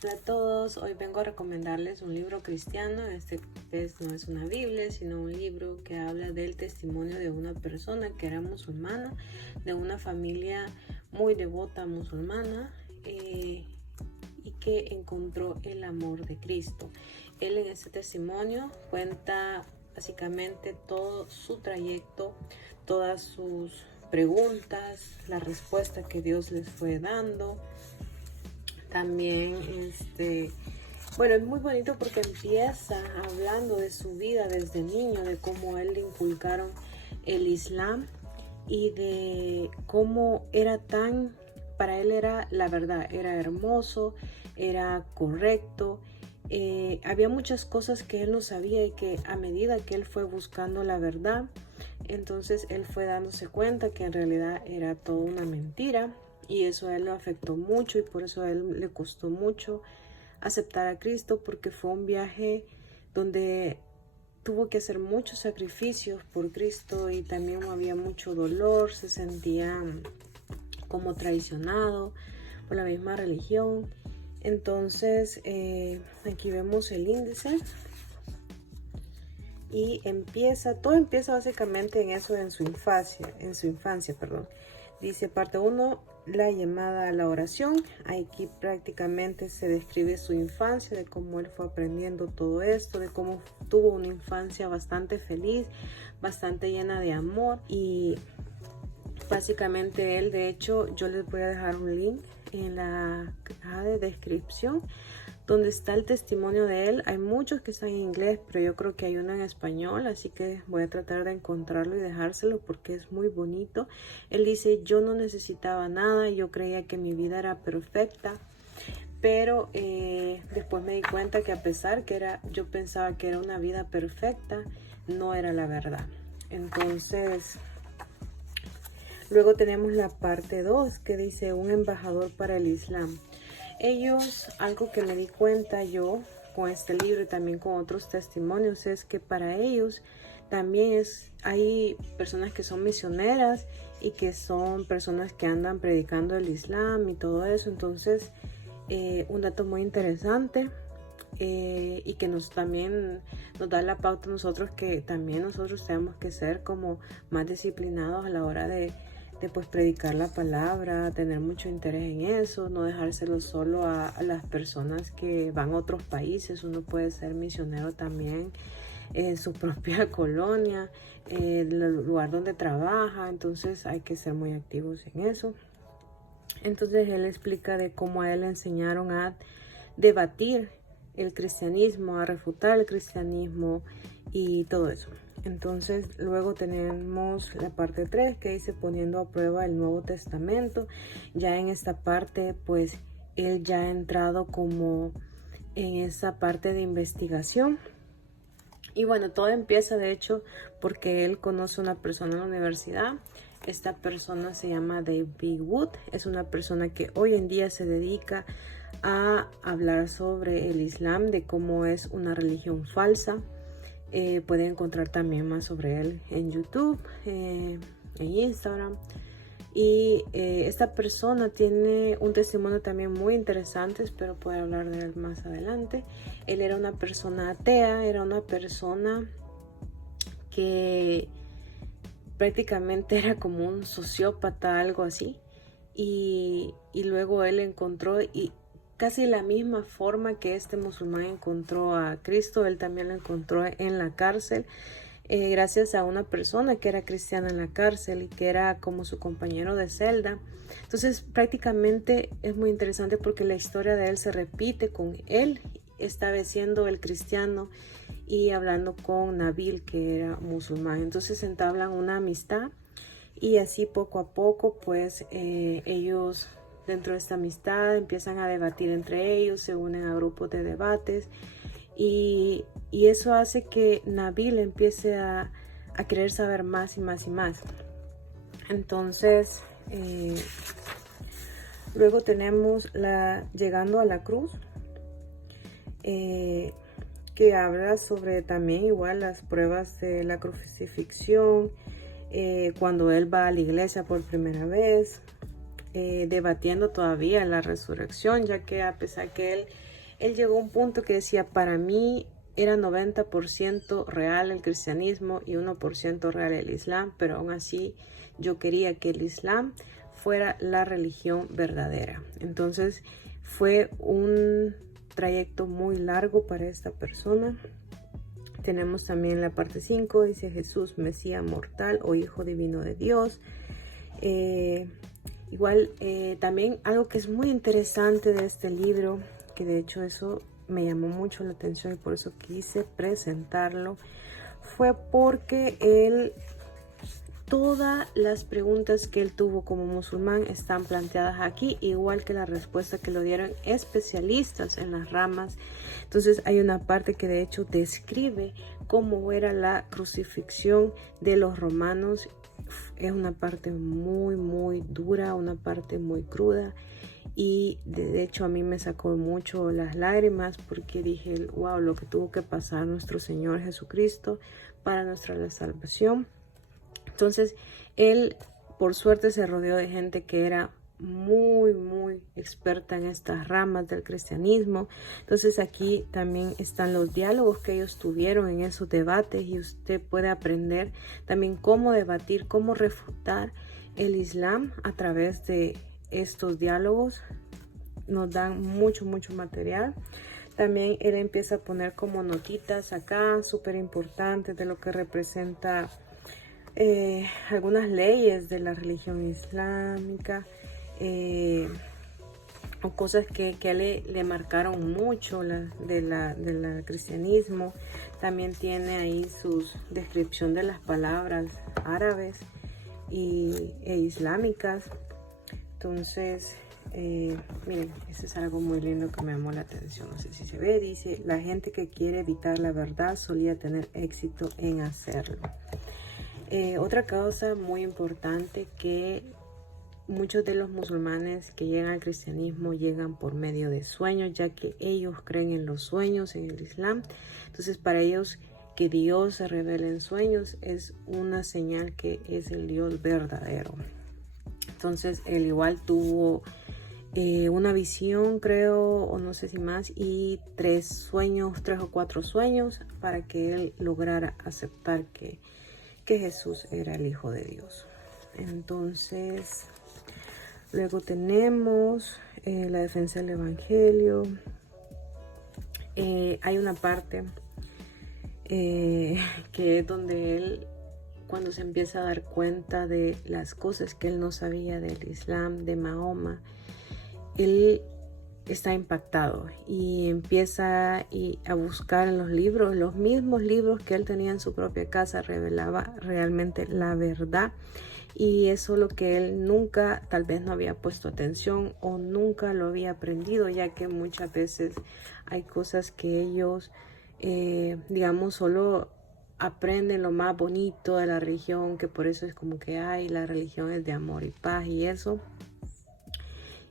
Hola a todos, hoy vengo a recomendarles un libro cristiano. Este vez no es una Biblia, sino un libro que habla del testimonio de una persona que era musulmana, de una familia muy devota musulmana y que encontró el amor de Cristo. Él en este testimonio cuenta básicamente todo su trayecto, todas sus preguntas, la respuesta que Dios les fue dando. También, bueno, es muy bonito porque empieza hablando de su vida desde niño, de cómo él le inculcaron el Islam y de cómo era para él era la verdad, era hermoso, era correcto. Había muchas cosas que él no sabía y que a medida que él fue buscando la verdad, entonces él fue dándose cuenta que en realidad era toda una mentira. Y eso a él lo afectó mucho y por eso a él le costó mucho aceptar a Cristo, porque fue un viaje donde tuvo que hacer muchos sacrificios por Cristo y también había mucho dolor, se sentía como traicionado por la misma religión. Entonces aquí vemos el índice y todo empieza básicamente en eso, en su infancia, perdón. Dice parte 1, la llamada a la oración. Aquí prácticamente se describe su infancia, de cómo él fue aprendiendo todo esto, de cómo tuvo una infancia bastante feliz, bastante llena de amor. Y básicamente él, de hecho, yo les voy a dejar un link en la caja de descripción donde está el testimonio de él. Hay muchos que están en inglés, pero yo creo que hay uno en español, así que voy a tratar de encontrarlo y dejárselo porque es muy bonito. Él dice: yo no necesitaba nada, yo creía que mi vida era perfecta, pero después me di cuenta que a pesar que yo pensaba que era una vida perfecta, no era la verdad. Entonces, luego tenemos la parte 2 que dice: un embajador para el Islam. Ellos, algo que me di cuenta yo con este libro y también con otros testimonios, es que para ellos también hay personas que son misioneras y que son personas que andan predicando el Islam y todo eso. Entonces, un dato muy interesante y que también nos da la pauta a nosotros, que también nosotros tenemos que ser como más disciplinados a la hora de pues predicar la palabra, tener mucho interés en eso, no dejárselo solo a las personas que van a otros países. Uno puede ser misionero también en su propia colonia, el lugar donde trabaja. Entonces hay que ser muy activos en eso. Entonces él explica de cómo a él le enseñaron a debatir el cristianismo, a refutar el cristianismo y todo eso. Entonces luego tenemos la parte 3 que dice: poniendo a prueba el Nuevo Testamento. Ya en esta parte pues él ya ha entrado como en esa parte de investigación. Y bueno, todo empieza de hecho porque él conoce a una persona en la universidad. Esta persona se llama David Wood. Es una persona que hoy en día se dedica a hablar sobre el Islam, de cómo es una religión falsa. Pueden encontrar también más sobre él en YouTube, en Instagram. Y esta persona tiene un testimonio también muy interesante, espero poder hablar de él más adelante. Él era una persona atea, era una persona que prácticamente era como un sociópata, algo así. Y luego él encontró, y casi la misma forma que este musulmán encontró a Cristo, él también lo encontró en la cárcel. Gracias a una persona que era cristiana en la cárcel y que era como su compañero de celda. Entonces prácticamente es muy interesante porque la historia de él se repite con él, esta vez siendo el cristiano y hablando con Nabil, que era musulmán. Entonces entablan una amistad y así poco a poco pues ellos dentro de esta amistad empiezan a debatir entre ellos, se unen a grupos de debates. Y eso hace que Nabil empiece a querer saber más y más y más. Entonces, luego tenemos llegando a la cruz, que habla sobre también igual las pruebas de la crucifixión, cuando él va a la iglesia por primera vez, debatiendo todavía la resurrección, ya que a pesar que él él llegó a un punto que decía, para mí era 90% real el cristianismo y 1% real el islam, pero aún así yo quería que el islam fuera la religión verdadera. Entonces fue un trayecto muy largo para esta persona. Tenemos también la parte 5, dice Jesús, Mesías mortal o Hijo divino de Dios. Igual también algo que es muy interesante de este libro, que de hecho eso me llamó mucho la atención y por eso quise presentarlo, fue porque todas las preguntas que él tuvo como musulmán están planteadas aquí, igual que la respuesta que lo dieron especialistas en las ramas. Entonces hay una parte que de hecho describe cómo era la crucifixión de los romanos. Es una parte muy dura, una parte muy cruda, y de hecho a mí me sacó mucho las lágrimas porque dije, wow, lo que tuvo que pasar nuestro Señor Jesucristo para nuestra salvación. Entonces él por suerte se rodeó de gente que era muy experta en estas ramas del cristianismo. Entonces aquí también están los diálogos que ellos tuvieron en esos debates y usted puede aprender también cómo debatir, cómo refutar el islam a través de estos diálogos. Nos dan mucho material. También él empieza a poner como notitas acá súper importantes de lo que representa algunas leyes de la religión islámica, o cosas que le marcaron mucho del cristianismo. También tiene ahí su descripción de las palabras árabes e islámicas. Entonces miren, eso es algo muy lindo que me llamó la atención. No sé si se ve. Dice, la gente que quiere evitar la verdad solía tener éxito en hacerlo. Otra cosa muy importante, que muchos de los musulmanes que llegan al cristianismo llegan por medio de sueños, ya que ellos creen en los sueños en el islam. Entonces para ellos que Dios se revela en sueños es una señal que es el Dios verdadero. Entonces él igual tuvo una visión, creo, o no sé si más, y 3 o 4 sueños para que él lograra aceptar que Jesús era el Hijo de Dios. Entonces luego tenemos la defensa del Evangelio. Hay una parte que es donde él, cuando se empieza a dar cuenta de las cosas que él no sabía del Islam, de Mahoma, él está impactado y empieza a buscar en los libros, los mismos libros que él tenía en su propia casa, revelaba realmente la verdad. Y eso es lo que él nunca, tal vez no había puesto atención o nunca lo había aprendido, ya que muchas veces hay cosas que ellos, digamos, solo aprenden lo más bonito de la religión, que por eso es como que la religión es de amor y paz y eso.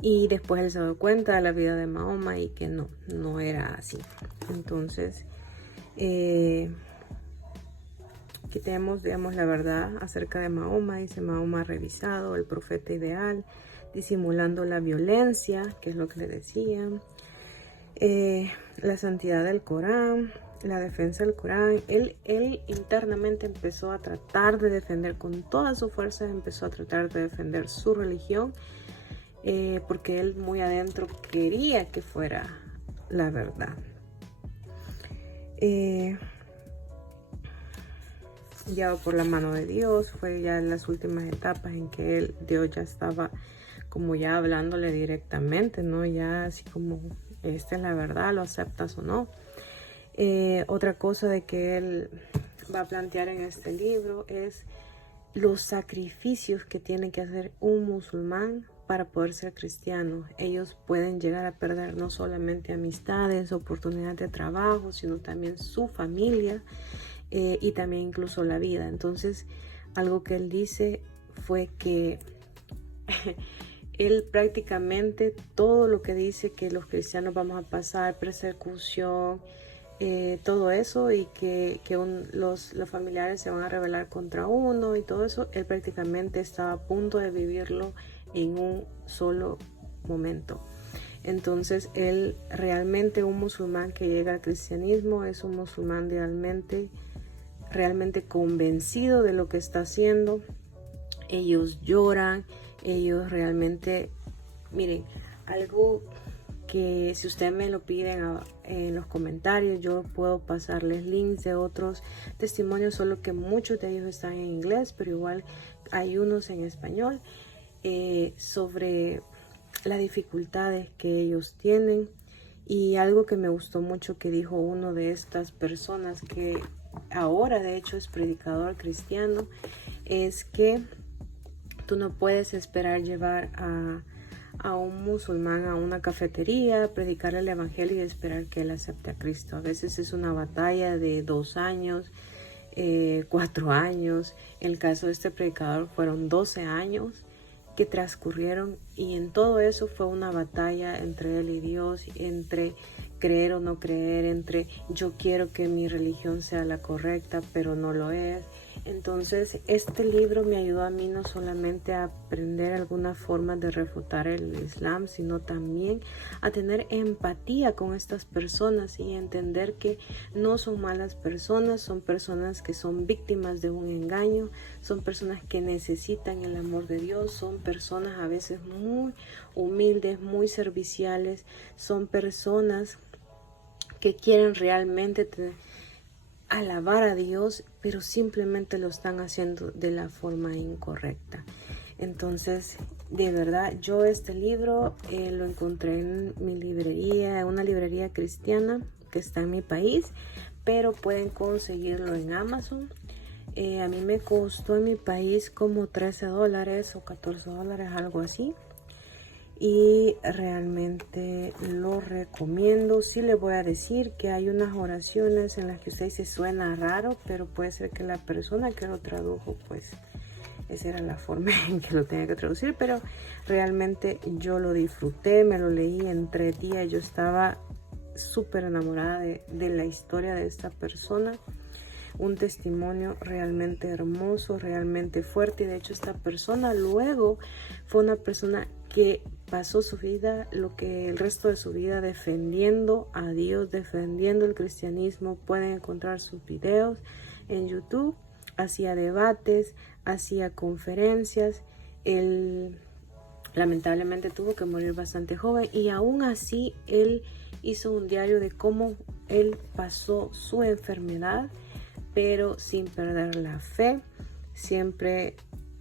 Y después él se dio cuenta de la vida de Mahoma y que no era así. Entonces, aquí tenemos, digamos, la verdad acerca de Mahoma. Dice, Mahoma revisado, el profeta ideal, disimulando la violencia, que es lo que le decían. La santidad del Corán, la defensa del Corán. Él internamente empezó a tratar de defender con todas sus fuerzas, empezó a tratar de defender su religión, porque él muy adentro quería que fuera la verdad. Guiado por la mano de Dios, fue ya en las últimas etapas en que Dios ya estaba como ya hablándole directamente, ¿no? Ya así como, esta es la verdad, lo aceptas o no. Otra cosa de que él va a plantear en este libro es los sacrificios que tiene que hacer un musulmán para poder ser cristiano. Ellos pueden llegar a perder no solamente amistades, oportunidades de trabajo, sino también su familia, y también incluso la vida. Entonces, algo que él dice fue que él prácticamente todo lo que dice que los cristianos vamos a pasar persecución, todo eso, y que los familiares se van a rebelar contra uno y todo eso, él prácticamente estaba a punto de vivirlo en un solo momento. Entonces él realmente, un musulmán que llega al cristianismo, es un musulmán realmente convencido de lo que está haciendo. Ellos lloran, ellos realmente, miren, algo que si ustedes me lo piden en los comentarios, yo puedo pasarles links de otros testimonios, solo que muchos de ellos están en inglés, pero igual hay unos en español, sobre las dificultades que ellos tienen. Y algo que me gustó mucho que dijo uno de estas personas, que ahora de hecho es predicador cristiano, es que tú no puedes esperar llevar a un musulmán a una cafetería, predicarle el evangelio y esperar que él acepte a Cristo. A veces es una batalla de 2 años, 4 años. En el caso de este predicador fueron 12 años que transcurrieron, y en todo eso fue una batalla entre él y Dios, entre creer o no creer, entre yo quiero que mi religión sea la correcta pero no lo es. Entonces este libro me ayudó a mí no solamente a aprender algunas formas de refutar el Islam, sino también a tener empatía con estas personas y entender que no son malas personas, son personas que son víctimas de un engaño, son personas que necesitan el amor de Dios, son personas a veces muy humildes, muy serviciales, son personas que quieren realmente alabar a Dios, pero simplemente lo están haciendo de la forma incorrecta. Entonces, de verdad, yo este libro lo encontré en mi librería, una librería cristiana que está en mi país, pero pueden conseguirlo en Amazon. A mí me costó en mi país como $13 o $14, algo así. Y realmente lo recomiendo. Sí le voy a decir que hay unas oraciones en las que usted se suena raro, pero puede ser que la persona que lo tradujo, pues esa era la forma en que lo tenía que traducir, pero realmente yo lo disfruté, me lo leí en 3 días. Yo estaba súper enamorada de la historia de esta persona. Un testimonio realmente hermoso, realmente fuerte. Y de hecho esta persona luego fue una persona que pasó su vida, el resto de su vida, defendiendo a Dios, defendiendo el cristianismo. Pueden encontrar sus videos en YouTube. Hacía debates, hacía conferencias. Él lamentablemente tuvo que morir bastante joven, y aún así él hizo un diario de cómo él pasó su enfermedad, pero sin perder la fe, siempre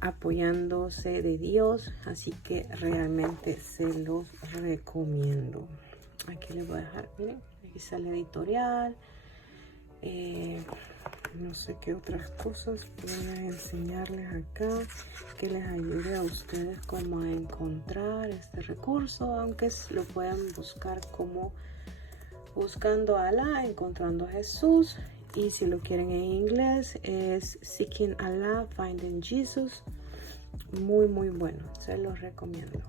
apoyándose de Dios. Así que realmente se los recomiendo. Aquí les voy a dejar, miren, aquí sale editorial, no sé qué otras cosas voy a enseñarles acá que les ayude a ustedes como a encontrar este recurso, aunque lo puedan buscar como buscando a Allah, encontrando a Jesús. Y si lo quieren en inglés es Seeking Allah, Finding Jesus. Muy bueno, se los recomiendo.